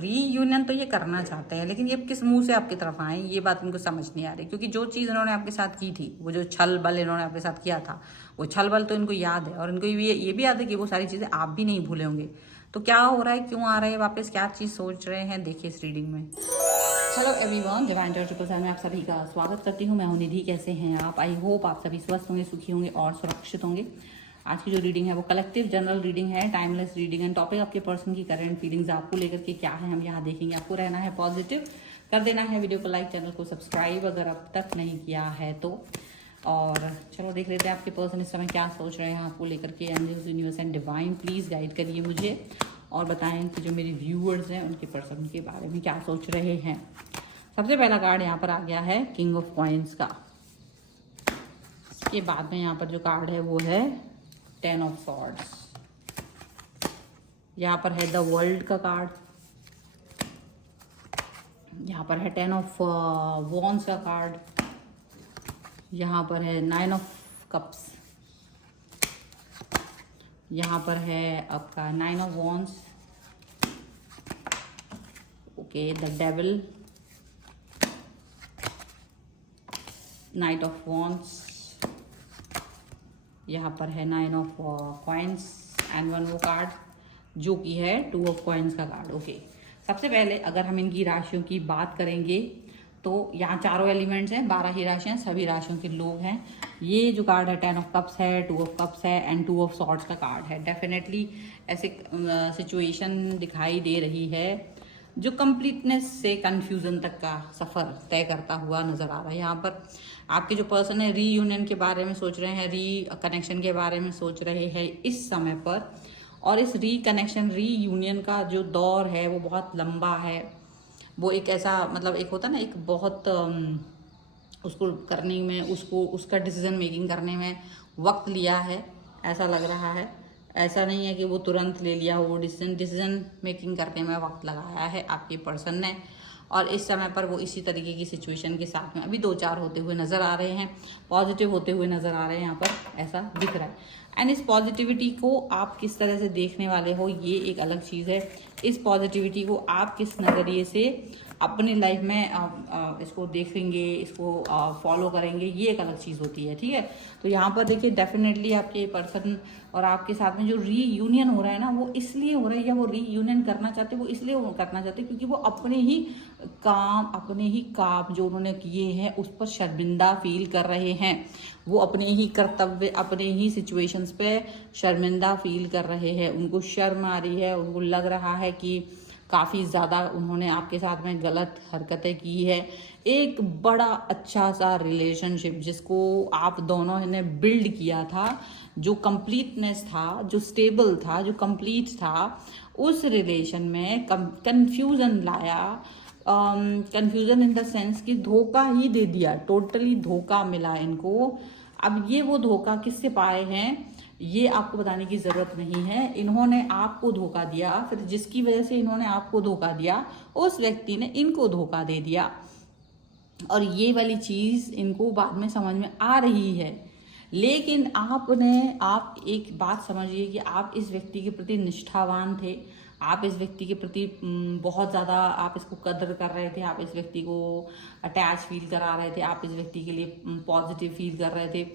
Reunion तो ये करना चाहते हैं, लेकिन ये किस मुंह से आपकी तरफ आए ये बात उनको समझ नहीं आ रही। क्योंकि जो चीज़ इन्होंने आपके साथ की थी, वो जो छल बल इन्होंने आपके साथ किया था, वो छल बल तो इनको याद है, और इनको ये भी याद है कि वो सारी चीज़ें आप भी नहीं भूले होंगे। तो क्या हो रहा है, क्यों आ रहे हैं वापस, क्या चीज़ सोच रहे हैं, देखिए इस रीडिंग में। Hello everyone, divine tarot triple seven में आप सभी का स्वागत करती हूँ। मैं हूँ निधि। कैसे हैं आप? आई होप आप सभी स्वस्थ होंगे, सुखी होंगे और सुरक्षित होंगे। आज की जो रीडिंग है वो कलेक्टिव जनरल रीडिंग है, टाइमलेस रीडिंग है। टॉपिक आपके पर्सन की करंट फीलिंग्स आपको लेकर के क्या है हम यहाँ देखेंगे। आपको रहना है पॉजिटिव, कर देना है वीडियो को लाइक, चैनल को सब्सक्राइब अगर अब तक नहीं किया है तो। और चलो देख लेते हैं आपके पर्सन इस समय क्या सोच रहे हैं आपको लेकर के। Angels, universe and divine please guide करिए मुझे और बताएं कि जो मेरे व्यूअर्स हैं उनके पर्सन के बारे में क्या सोच रहे हैं। सबसे पहला कार्ड यहाँ पर आ गया है किंग ऑफ कॉइन्स का। इसके बाद में यहाँ पर जो कार्ड है वो है 10 ऑफ सॉर्ड्स। यहाँ पर है द वर्ल्ड का कार्ड। यहाँ पर है 10 ऑफ वॉन्ड्स का कार्ड। यहाँ पर है 9 ऑफ कप्स। यहाँ पर है आपका 9 of wands. Okay, the devil, night of wands. यहाँ पर है 9 ऑफ कॉइन्स एंड वन वो कार्ड जो कि है 2 ऑफ कॉइन्स का कार्ड। ओके, सबसे पहले अगर हम इनकी राशियों की बात करेंगे तो यहाँ चारों एलिमेंट्स हैं, 12 ही राशियाँ, सभी राशियों के लोग हैं। ये जो कार्ड है 10 ऑफ कप्स है, 2 ऑफ कप्स है एंड 2 ऑफ सॉर्ड्स का कार्ड है। डेफिनेटली ऐसे सिचुएशन दिखाई दे रही है जो कंप्लीटनेस से कंफ्यूजन तक का सफ़र तय करता हुआ नज़र आ रहा है। यहाँ पर आपके जो पर्सन है रीयूनियन के बारे में सोच रहे हैं, री कनेक्शन के बारे में सोच रहे हैं इस समय पर। और इस री कनेक्शन, रीयूनियन का जो दौर है वो बहुत लंबा है। वो एक ऐसा मतलब एक होता है ना, एक बहुत उसको करने में, उसको उसका डिसीजन मेकिंग करने में वक्त लिया है ऐसा लग रहा है। ऐसा नहीं है कि वो तुरंत ले लिया हो, वो डिसीजन मेकिंग करने में वक्त लगाया है आपके पर्सन ने। और इस समय पर वो इसी तरीके की सिचुएशन के साथ में अभी 2-4 होते हुए नज़र आ रहे हैं, पॉजिटिव होते हुए नज़र आ रहे हैं, यहाँ पर ऐसा दिख रहा है। एंड इस पॉजिटिविटी को आप किस तरह से देखने वाले हो ये एक अलग चीज़ है। इस पॉजिटिविटी को आप किस नज़रिए से अपनी लाइफ में इसको देखेंगे, इसको फॉलो करेंगे, ये एक अलग चीज़ होती है। ठीक है, तो यहाँ पर देखिए डेफिनेटली आपके पर्सन और आपके साथ में जो रीयूनियन हो रहा है ना, वो इसलिए हो रहा है, या वो रीयूनियन करना चाहते हैं, वो इसलिए करना चाहते हैं क्योंकि वो अपने ही काम जो उन्होंने किए हैं उस पर शर्मिंदा फील कर रहे हैं। वो अपने ही कर्तव्य, अपने ही सिचुएशंस पे शर्मिंदा फील कर रहे हैं। उनको शर्म आ रही है, उनको लग रहा है कि काफ़ी ज़्यादा उन्होंने आपके साथ में गलत हरकतें की है। एक बड़ा अच्छा सा रिलेशनशिप जिसको आप दोनों ने बिल्ड किया था, जो कंप्लीटनेस था, जो स्टेबल था, जो कंप्लीट था, उस रिलेशन में कंफ्यूजन लाया। कंफ्यूजन इन द सेंस कि धोखा ही दे दिया, टोटली धोखा मिला इनको। अब ये वो धोखा किससे पाए हैं ये आपको बताने की ज़रूरत नहीं है। इन्होंने आपको धोखा दिया, फिर जिसकी वजह से इन्होंने आपको धोखा दिया उस व्यक्ति ने इनको धोखा दे दिया। और ये वाली चीज़ इनको बाद में समझ में आ रही है। लेकिन आप एक बात समझिए कि आप इस व्यक्ति के प्रति निष्ठावान थे। आप इस व्यक्ति के प्रति बहुत ज़्यादा आप इसको कदर कर रहे थे, आप इस व्यक्ति को अटैच फील करा रहे थे, आप इस व्यक्ति के लिए पॉजिटिव फील कर रहे थे।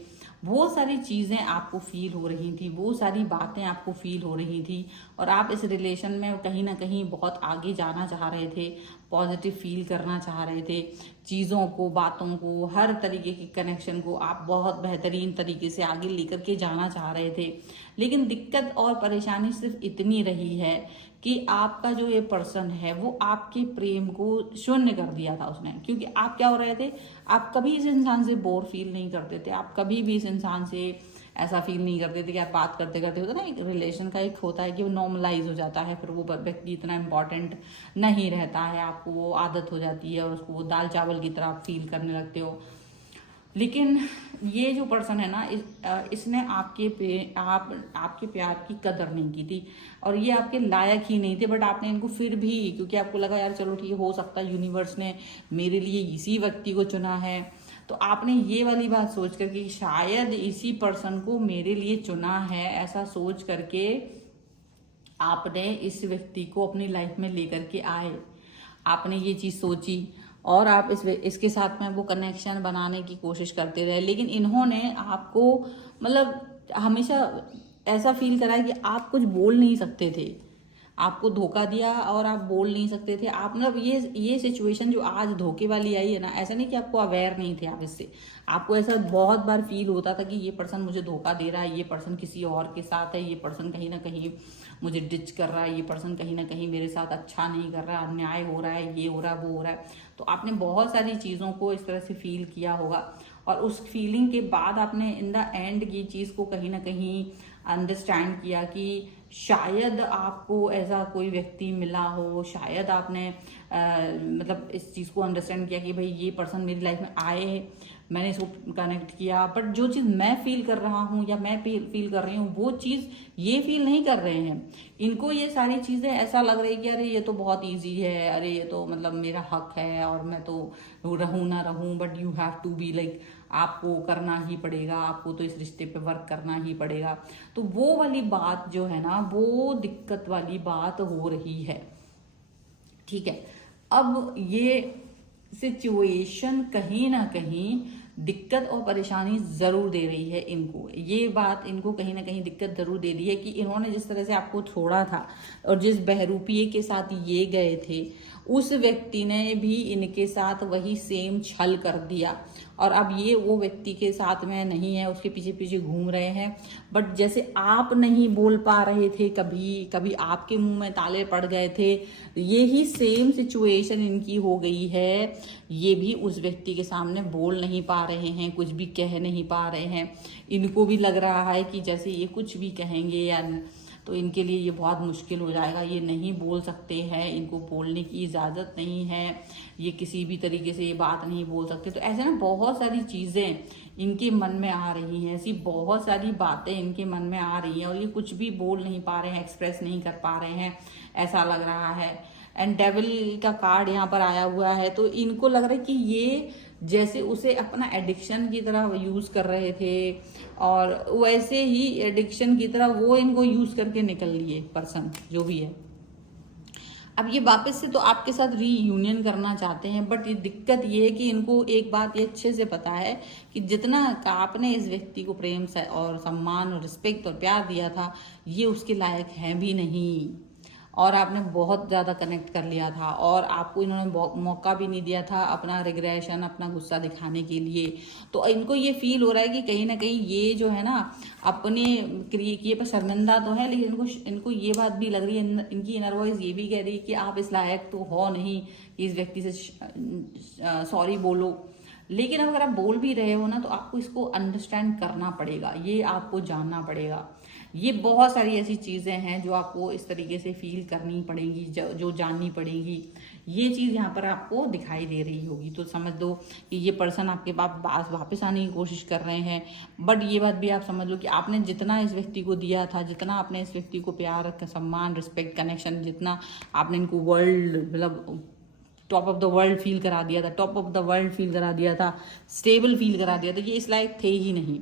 वो सारी चीज़ें आपको फील हो रही थी, वो सारी बातें आपको फील हो रही थी। और आप इस रिलेशन में कहीं ना कहीं बहुत आगे जाना चाह रहे थे, पॉजिटिव फील करना चाह रहे थे। चीज़ों को, बातों को, हर तरीके के कनेक्शन को आप बहुत बेहतरीन तरीके से आगे लेकर के जाना चाह रहे थे। लेकिन दिक्कत और परेशानी सिर्फ इतनी रही है कि आपका जो ये पर्सन है वो आपके प्रेम को शून्य कर दिया था उसने। क्योंकि आप क्या हो रहे थे, आप कभी इस इंसान से बोर फील नहीं करते थे, आप कभी भी इस इंसान से ऐसा फील नहीं करते थे कि आप बात करते करते होता ना, एक रिलेशन का एक होता है कि वो नॉर्मलाइज हो जाता है, फिर वो व्यक्ति इतना इंपॉर्टेंट नहीं रहता है, आपको वो आदत हो जाती है और उसको वो दाल चावल की तरह आप फील करने लगते हो। लेकिन ये जो पर्सन है ना, इसने आपके प्यार की कदर नहीं की थी और ये आपके लायक ही नहीं थे। बट आपने इनको फिर भी, क्योंकि आपको लगा यार चलो ठीक हो सकता है यूनिवर्स ने मेरे लिए इसी व्यक्ति को चुना है, तो आपने ये वाली बात सोच करके कि शायद इसी पर्सन को मेरे लिए चुना है, ऐसा सोच करके आपने इस व्यक्ति को अपनी लाइफ में लेकर के आए, आपने ये चीज़ सोची और आप इसके साथ में वो कनेक्शन बनाने की कोशिश करते रहे, लेकिन इन्होंने आपको मतलब हमेशा ऐसा फील करा कि आप कुछ बोल नहीं सकते थे, आपको धोखा दिया और आप बोल नहीं सकते थे। आप मतलब ये सिचुएशन जो आज धोखे वाली आई है ना, ऐसा नहीं कि आपको अवेयर नहीं थे आप इससे, आपको ऐसा बहुत बार फील होता था कि ये पर्सन मुझे धोखा दे रहा है, ये पर्सन किसी और के साथ है, ये पर्सन कहीं ना कहीं मुझे डिच कर रहा है, ये पर्सन कहीं ना कहीं मेरे साथ अच्छा नहीं कर रहा है, अन्याय हो रहा है, ये हो रहा है, वो हो रहा है। तो आपने बहुत सारी चीज़ों को इस तरह से फील किया होगा और उस फीलिंग के बाद आपने इन द एंड ये चीज़ को कहीं ना कहीं अंडरस्टैंड किया कि शायद आपको ऐसा कोई व्यक्ति मिला हो, शायद आपने मतलब इस चीज़ को अंडरस्टैंड किया कि भाई ये पर्सन मेरी लाइफ में आए, मैंने इसको कनेक्ट किया, बट जो चीज़ मैं फील कर रहा हूँ या मैं फील कर रही हूँ वो चीज़ ये फील नहीं कर रहे हैं। इनको ये सारी चीज़ें ऐसा लग रही है कि अरे ये तो बहुत ईजी है, अरे ये तो मतलब मेरा हक है और मैं तो रहूँ ना रहूँ, but you have to be like, आपको करना ही पड़ेगा, आपको तो इस रिश्ते पे वर्क करना ही पड़ेगा। तो वो वाली बात जो है ना, वो दिक्कत वाली बात हो रही है। ठीक है, अब ये सिचुएशन कहीं ना कहीं दिक्कत और परेशानी जरूर दे रही है इनको, ये बात इनको कहीं ना कहीं दिक्कत जरूर दे रही है कि इन्होंने जिस तरह से आपको छोड़ा था और जिस बहरूपिये के साथ ये गए थे, उस व्यक्ति ने भी इनके साथ वही सेम छल कर दिया और अब ये वो व्यक्ति के साथ में नहीं है, उसके पीछे पीछे घूम रहे हैं। बट जैसे आप नहीं बोल पा रहे थे, कभी कभी आपके मुंह में ताले पड़ गए थे, यही सेम सिचुएशन इनकी हो गई है। ये भी उस व्यक्ति के सामने बोल नहीं पा रहे हैं, कुछ भी कह नहीं पा रहे हैं। इनको भी लग रहा है कि जैसे ये कुछ भी कहेंगे या तो इनके लिए ये बहुत मुश्किल हो जाएगा, ये नहीं बोल सकते हैं, इनको बोलने की इजाज़त नहीं है, ये किसी भी तरीके से ये बात नहीं बोल सकते। तो ऐसे ना बहुत सारी चीज़ें इनके मन में आ रही हैं, ऐसी बहुत सारी बातें इनके मन में आ रही हैं और ये कुछ भी बोल नहीं पा रहे हैं, एक्सप्रेस नहीं कर पा रहे हैं, ऐसा लग रहा है। एंड डेविल का कार्ड यहाँ पर आया हुआ है, तो इनको लग रहा है कि ये जैसे उसे अपना एडिक्शन की तरह यूज़ कर रहे थे और वैसे ही एडिक्शन की तरह वो इनको यूज़ करके निकल लिए पर्सन जो भी है। अब ये वापस से तो आपके साथ रीयूनियन करना चाहते हैं, बट ये दिक्कत ये है कि इनको एक बात ये अच्छे से पता है कि जितना आपने इस व्यक्ति को प्रेम से और सम्मान और रिस्पेक्ट और प्यार दिया था, ये उसके लायक है भी नहीं और आपने बहुत ज़्यादा कनेक्ट कर लिया था और आपको इन्होंने मौका भी नहीं दिया था अपना रिग्रेशन, अपना गुस्सा दिखाने के लिए। तो इनको ये फील हो रहा है कि कहीं ना कहीं ये जो है ना अपने किए पर शर्मिंदा तो है, लेकिन इनको ये बात भी लग रही है, इनकी इनर वॉइस ये भी कह रही है कि आप इस लायक तो हो नहीं कि इस व्यक्ति से सॉरी बोलो। लेकिन अगर आप बोल भी रहे हो ना, तो आपको इसको अंडरस्टैंड करना पड़ेगा, ये आपको जानना पड़ेगा। ये बहुत सारी ऐसी चीज़ें हैं जो आपको इस तरीके से फील करनी पड़ेंगी, जो जाननी पड़ेंगी। ये चीज़ यहाँ पर आपको दिखाई दे रही होगी, तो समझ दो कि ये पर्सन आपके पास वापस आने की कोशिश कर रहे हैं। बट ये बात भी आप समझ लो कि आपने जितना इस व्यक्ति को दिया था, जितना आपने इस व्यक्ति को प्यार, सम्मान, रिस्पेक्ट, कनेक्शन, जितना आपने इनको वर्ल्ड मतलब top of the world feel करा दिया था, top of the world feel करा दिया था, स्टेबल फील करा दिया था, ये इस लायक थे ही नहीं।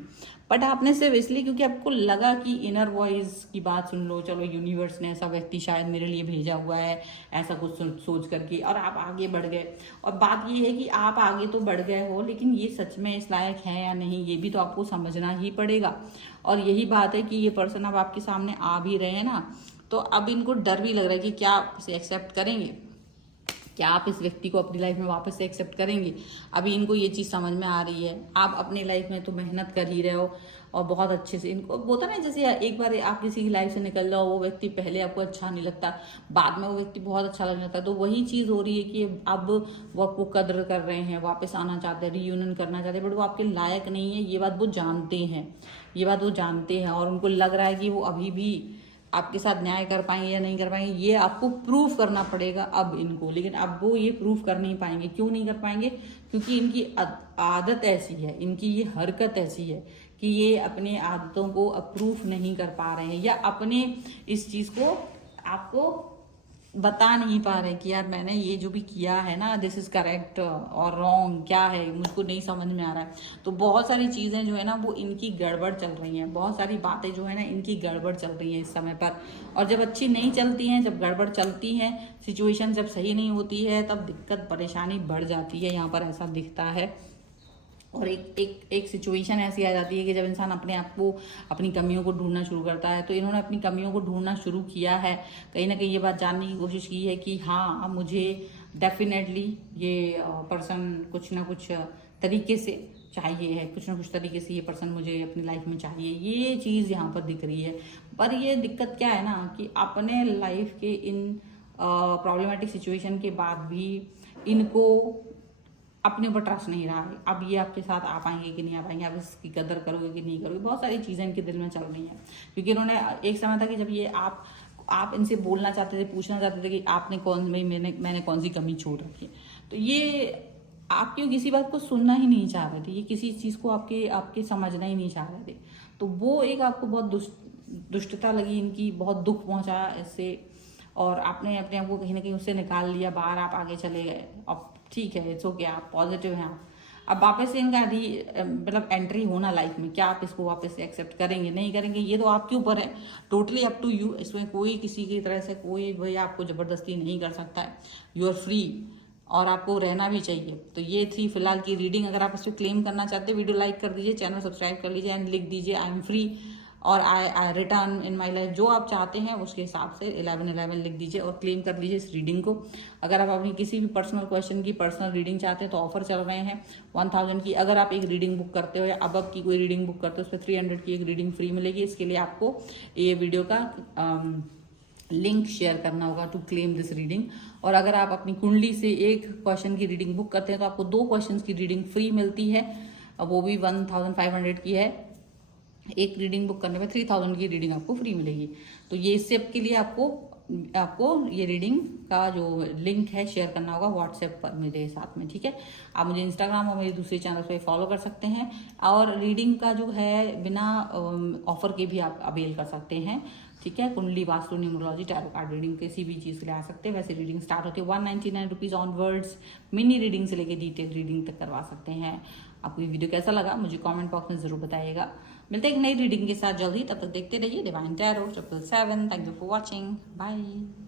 बट आपने सिर्फ इसलिए क्योंकि आपको लगा कि इनर वॉइस की बात सुन लो, चलो यूनिवर्स ने ऐसा व्यक्ति शायद मेरे लिए भेजा हुआ है, ऐसा कुछ सोच करके, और आप आगे बढ़ गए। और बात ये है कि आप आगे तो बढ़ गए हो, लेकिन ये सच में इस लायक है या नहीं, ये भी तो आपको समझना ही पड़ेगा। और यही बात है कि ये पर्सन अब आपके सामने आ भी रहे हैं ना, तो अब इनको डर भी लग रहा है कि क्या आप इसे एक्सेप्ट करेंगे, क्या आप इस व्यक्ति को अपनी लाइफ में वापस से एक्सेप्ट करेंगे। अभी इनको ये चीज़ समझ में आ रही है, आप अपनी लाइफ में तो मेहनत कर ही रहे हो और बहुत अच्छे से। इनको होता ना, जैसे एक बार आप किसी की लाइफ से निकल जाओ, वो व्यक्ति पहले आपको अच्छा नहीं लगता, बाद में वो व्यक्ति बहुत अच्छा लगने लगता है। तो वही चीज़ हो रही है कि अब वो आपको कद्र कर रहे हैं, वापस आना चाहते हैं, रीयूनियन करना चाहते हैं, बट वो आपके लायक नहीं है। ये बात वो जानते हैं, ये बात वो जानते हैं और उनको लग रहा है कि वो अभी भी आपके साथ न्याय कर पाएंगे या नहीं कर पाएंगे, ये आपको प्रूफ करना पड़ेगा अब इनको। लेकिन अब वो ये प्रूफ कर नहीं पाएंगे। क्यों नहीं कर पाएंगे? क्योंकि इनकी आदत ऐसी है, इनकी ये हरकत ऐसी है कि ये अपने आदतों को अप्रूव नहीं कर पा रहे हैं या अपने इस चीज़ को आपको बता नहीं पा रहे कि यार मैंने ये जो भी किया है ना, दिस इज करेक्ट और रॉन्ग, क्या है मुझको नहीं समझ में आ रहा है। तो बहुत सारी चीज़ें जो है ना वो इनकी गड़बड़ चल रही हैं, बहुत सारी बातें जो है ना इनकी गड़बड़ चल रही हैं इस समय पर। और जब अच्छी नहीं चलती हैं, जब गड़बड़ चलती हैं, सिचुएशन जब सही नहीं होती है, तब दिक्कत परेशानी बढ़ जाती है, यहाँ पर ऐसा दिखता है। और एक सिचुएशन ऐसी आ जाती है कि जब इंसान अपने आप को, अपनी कमियों को ढूंढना शुरू करता है। तो इन्होंने अपनी कमियों को ढूंढना शुरू किया है, कहीं ना कहीं ये बात जानने की कोशिश की है कि हाँ मुझे डेफिनेटली ये पर्सन कुछ ना कुछ तरीके से चाहिए है, कुछ ना कुछ तरीके से ये पर्सन मुझे अपनी लाइफ में चाहिए, ये चीज़ यहाँ पर दिख रही है। पर ये दिक्कत क्या है ना कि अपने लाइफ के इन प्रॉब्लमेटिक सिचुएशन के बाद भी इनको अपने ऊपर ट्रस्ट नहीं रहा है। अब ये आपके साथ आ पाएंगे कि नहीं आ पाएंगे, आप इसकी कदर करोगे कि नहीं करोगे, बहुत सारी चीज़ें इनके दिल में चल रही हैं। क्योंकि इन्होंने एक समय था कि जब ये आप इनसे बोलना चाहते थे, पूछना चाहते थे कि आपने मैंने कौन सी कमी छोड़ रखी है, तो ये आपकी किसी बात को सुनना ही नहीं चाह रहे थे, ये किसी चीज़ को आपके समझना ही नहीं चाह रहे थे। तो वो एक आपको बहुत दुष्टता लगी इनकी, बहुत दुख पहुंचा इससे, और आपने अपने आप को कहीं ना कहीं उससे निकाल लिया बाहर, आप आगे चले गए। अब ठीक है, इट्स ओके, आप पॉजिटिव हैं। आप अब वापस से इनका मतलब एंट्री होना लाइफ में, क्या आप इसको वापस से एक्सेप्ट करेंगे नहीं करेंगे, ये तो आपके ऊपर है, टोटली अप टू यू। इसमें कोई किसी की तरह से कोई भाई आपको ज़बरदस्ती नहीं कर सकता है, यू आर फ्री, और आपको रहना भी चाहिए। तो ये थी फिलहाल की रीडिंग। अगर आप इस पर क्लेम करना चाहते हैं, वीडियो लाइक कर दीजिए, चैनल सब्सक्राइब कर लीजिए एंड लिख दीजिए आई एम फ्री और आई रिटर्न इन माई लाइफ, जो आप चाहते हैं उसके हिसाब से 1111 लिख दीजिए और क्लेम कर लीजिए इस रीडिंग को। अगर आप अपनी किसी भी पर्सनल क्वेश्चन की पर्सनल रीडिंग चाहते हैं तो ऑफर चल रहे हैं 1000 की। अगर आप एक रीडिंग बुक करते हो या अब की कोई रीडिंग बुक करते हो, उस पर 300 की एक रीडिंग फ्री मिलेगी। इसके लिए आपको ये वीडियो का लिंक शेयर करना होगा टू क्लेम दिस रीडिंग। और अगर आप अपनी कुंडली से एक क्वेश्चन की रीडिंग बुक करते हैं तो आपको 2 क्वेश्चन की रीडिंग फ्री मिलती है, वो भी 1500 की है। एक रीडिंग बुक करने में 3000 की रीडिंग आपको फ्री मिलेगी। तो ये स्टेप के लिए आपको ये रीडिंग का जो लिंक है शेयर करना होगा व्हाट्सएप पर मेरे साथ में, ठीक है। आप मुझे इंस्टाग्राम और मेरे दूसरे चैनल पे फॉलो कर सकते हैं, और रीडिंग का जो है बिना ऑफर के भी आप अवेल कर सकते हैं, ठीक है। कुंडली, vastu, numerology, tarot card reading किसी भी चीज़ के लिए आ सकते हैं। वैसे रीडिंग स्टार्ट होती है 199 रुपीज़ ऑनवर्ड्स, मिनी रीडिंग से लेके डिटेल रीडिंग तक करवा सकते हैं। आपको ये वीडियो कैसा लगा मुझे कमेंट बॉक्स में जरूर बताइएगा। मिलते हैं एक नई रीडिंग के साथ जल्दी, तब तक देखते रहिए divine tarot 777। Thank you for watching, bye.